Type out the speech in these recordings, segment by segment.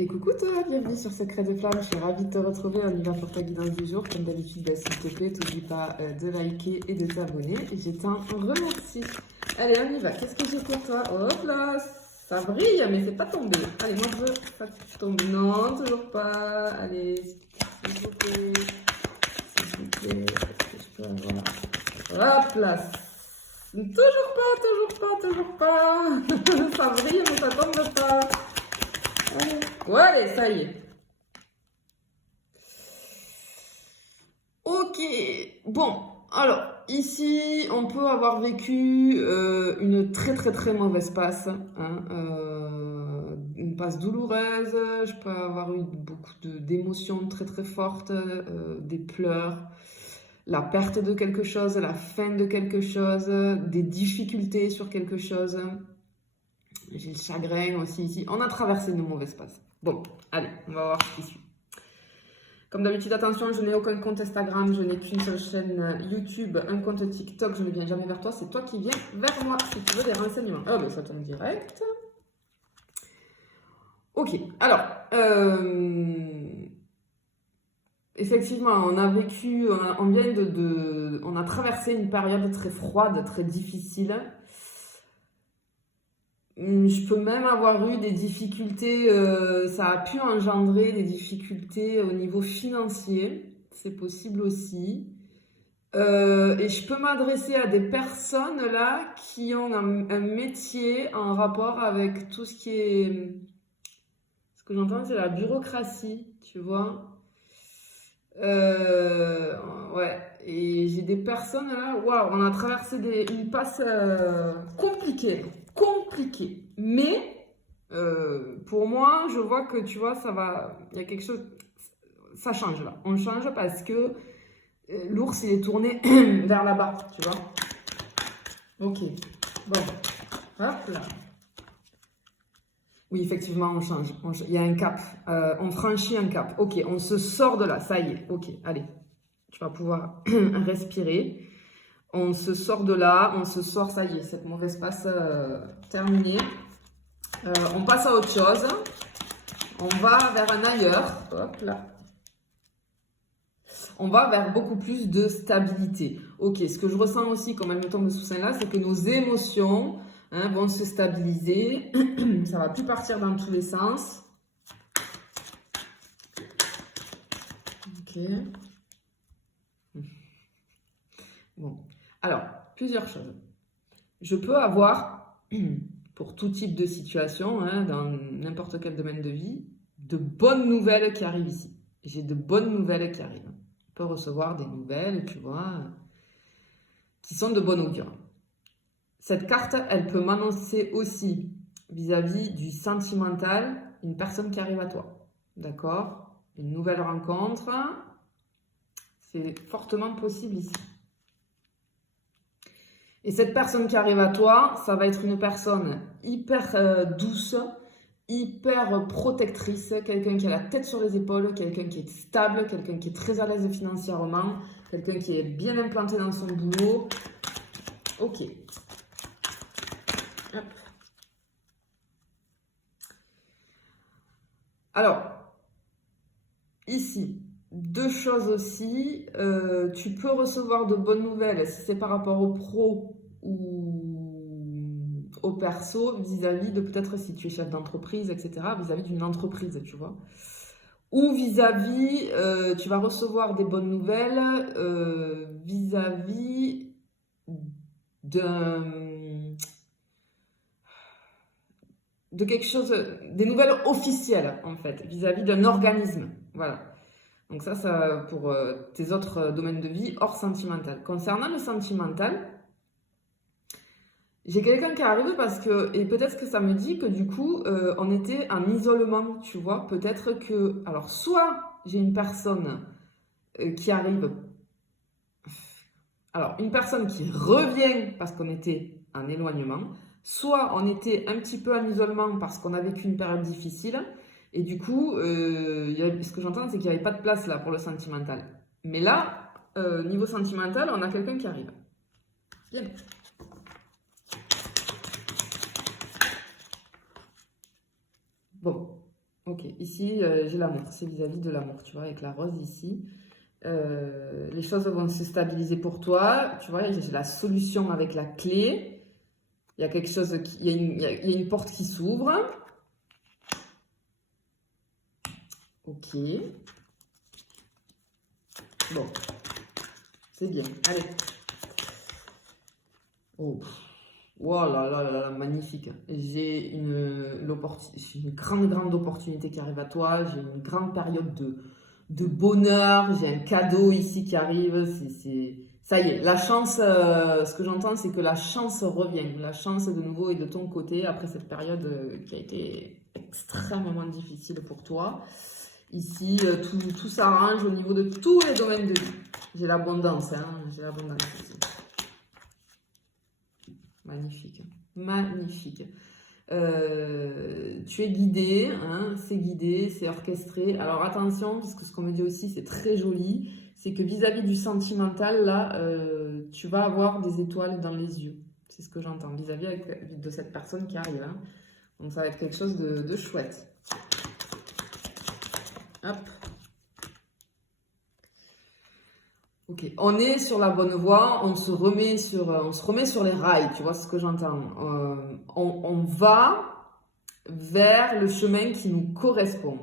Et coucou toi, bienvenue sur Secret de Flamme, je suis ravie de te retrouver, on y va pour ta guidance du jour. Comme d'habitude, s'il te plaît, n'oublie pas de liker et de t'abonner, et je t'en remercie. Allez, on y va, qu'est-ce que j'ai pour toi? Hop là, ça brille, mais c'est pas tombé. Allez, moi je veux ça tombe. Non, toujours pas. Allez, s'il vous plaît, est-ce que je peux avoir... Hop là, toujours pas. Ça brille, mais ça tombe pas. Allez. Ouais, allez, ça y est. Ok, bon, alors, ici, on peut avoir vécu une très mauvaise passe, hein, une passe douloureuse, je peux avoir eu beaucoup d'émotions très fortes, des pleurs, la perte de quelque chose, la fin de quelque chose, des difficultés sur quelque chose. J'ai le chagrin aussi ici. On a traversé une mauvaise passe. Bon, allez, on va voir ce qui suit. Comme d'habitude, attention, je n'ai aucun compte Instagram, je n'ai qu'une seule chaîne YouTube, un compte TikTok, je ne viens jamais vers toi, c'est toi qui viens vers moi si tu veux des renseignements. Ah ben ça tombe direct. Ok, alors, effectivement, on a vécu, on a traversé une période très froide, très difficile. Je peux même avoir eu des difficultés, ça a pu engendrer des difficultés au niveau financier, c'est possible aussi. Et je peux m'adresser à des personnes là qui ont un métier en rapport avec tout ce qui est... Ce que j'entends, c'est la bureaucratie, tu vois. Ouais, et j'ai des personnes là, waouh, on a traversé une passe compliquée. Mais pour moi, je vois que tu vois, ça va, il y a quelque chose, ça change là. On change parce que l'ours il est tourné vers là-bas, tu vois. Ok, bon, hop là. Oui, effectivement, on change. Il y a un cap. On franchit un cap. Ok, on se sort de là. Ça y est. Ok, allez. Tu vas pouvoir respirer. On se sort de là. On se sort. Ça y est, cette mauvaise passe terminée. On passe à autre chose. On va vers un ailleurs. Hop là. On va vers beaucoup plus de stabilité. Ok, ce que je ressens aussi, comme elle me tombe sous sein là, c'est que nos émotions vont se stabiliser. Ça va plus partir dans tous les sens. Ok. Bon. Alors, plusieurs choses. Je peux avoir, pour tout type de situation, dans n'importe quel domaine de vie, de bonnes nouvelles qui arrivent ici. J'ai de bonnes nouvelles qui arrivent. On peut recevoir des nouvelles, tu vois, qui sont de bon augure. Cette carte, elle peut m'annoncer aussi, vis-à-vis du sentimental, une personne qui arrive à toi. D'accord? Une nouvelle rencontre. C'est fortement possible ici. Et cette personne qui arrive à toi, ça va être une personne hyper douce, hyper protectrice, quelqu'un qui a la tête sur les épaules, quelqu'un qui est stable, quelqu'un qui est très à l'aise financièrement, quelqu'un qui est bien implanté dans son boulot. Ok. Hop. Alors, ici, deux choses aussi. Tu peux recevoir de bonnes nouvelles si c'est par rapport au pro ou au perso, vis-à-vis de peut-être si tu es chef d'entreprise, etc., vis-à-vis d'une entreprise, tu vois. Ou vis-à-vis, tu vas recevoir des bonnes nouvelles vis-à-vis de quelque chose, des nouvelles officielles en fait, vis-à-vis d'un organisme. Voilà. Donc ça pour tes autres domaines de vie hors sentimental. Concernant le sentimental, j'ai quelqu'un qui arrive parce que, et peut-être que ça me dit que du coup, on était en isolement, tu vois. Peut-être que, alors soit j'ai une personne qui arrive, alors une personne qui revient parce qu'on était en éloignement, soit on était un petit peu en isolement parce qu'on a vécu une période difficile, et du coup, ce que j'entends, c'est qu'il n'y avait pas de place là pour le sentimental. Mais là, niveau sentimental, on a quelqu'un qui arrive. Bien. Bon, Ok, ici, j'ai l'amour. C'est vis-à-vis de l'amour, tu vois, avec la rose ici. Les choses vont se stabiliser pour toi. Tu vois, j'ai la solution avec la clé. Il y a quelque chose, il y a une porte qui s'ouvre. Ok. Bon, c'est bien. Allez. Oh. Oh là là là là, magnifique. J'ai une grande opportunité qui arrive à toi. J'ai une grande période de bonheur. J'ai un cadeau ici qui arrive. Ça y est, la chance, ce que j'entends, c'est que la chance revient. La chance de nouveau est de ton côté après cette période qui a été extrêmement difficile pour toi. Ici, tout s'arrange au niveau de tous les domaines de vie. J'ai l'abondance, hein, j'ai l'abondance ici. Magnifique, magnifique. Tu es guidé, hein, c'est orchestré. Alors attention, parce que ce qu'on me dit aussi, c'est très joli, c'est que vis-à-vis du sentimental, là, tu vas avoir des étoiles dans les yeux. C'est ce que j'entends, vis-à-vis de cette personne qui arrive. Hein. Donc ça va être quelque chose de chouette. Hop. Ok, on est sur la bonne voie, on se remet sur les rails, tu vois ce que j'entends. On va vers le chemin qui nous correspond.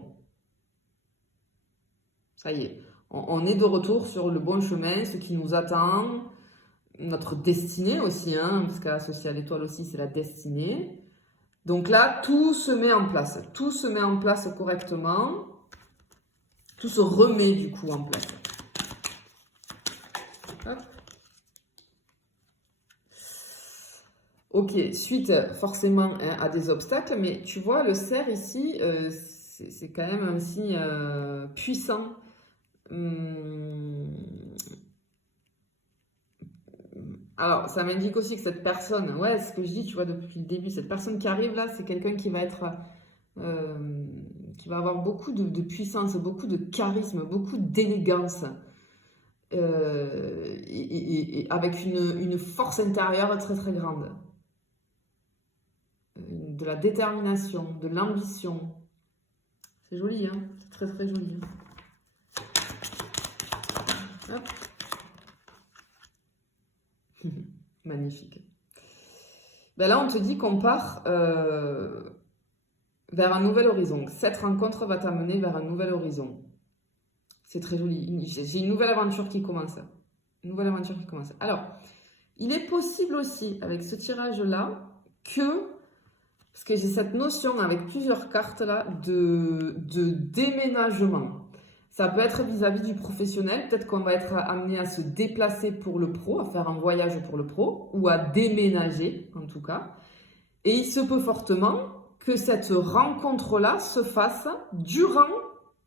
Ça y est, on est de retour sur le bon chemin, ce qui nous attend, notre destinée aussi, hein, parce qu'associé à l'étoile aussi, c'est la destinée. Donc là, tout se met en place, tout se met en place correctement, tout se remet du coup en place. Hop. Ok, suite forcément hein, à des obstacles, mais tu vois, le cerf ici, c'est quand même un signe puissant. Alors, ça m'indique aussi que cette personne, ouais, ce que je dis, tu vois, depuis le début, cette personne qui arrive là, c'est quelqu'un qui va être, qui va avoir beaucoup de puissance, beaucoup de charisme, beaucoup d'élégance, et avec une force intérieure très très grande. De la détermination, de l'ambition. C'est joli, hein? C'est très très joli. Hein. Hop. Magnifique. Ben là, on te dit qu'on part vers un nouvel horizon. Cette rencontre va t'amener vers un nouvel horizon. C'est très joli. J'ai une nouvelle aventure qui commence. Une nouvelle aventure qui commence. Alors, il est possible aussi, avec ce tirage-là, parce que j'ai cette notion avec plusieurs cartes là, de déménagement. Ça peut être vis-à-vis du professionnel, peut-être qu'on va être amené à se déplacer pour le pro, à faire un voyage pour le pro, ou à déménager en tout cas. Et il se peut fortement que cette rencontre-là se fasse durant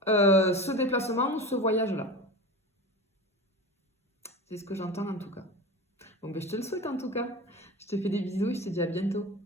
ce déplacement ou ce voyage-là. C'est ce que j'entends en tout cas. Bon, ben, je te le souhaite en tout cas. Je te fais des bisous et je te dis à bientôt.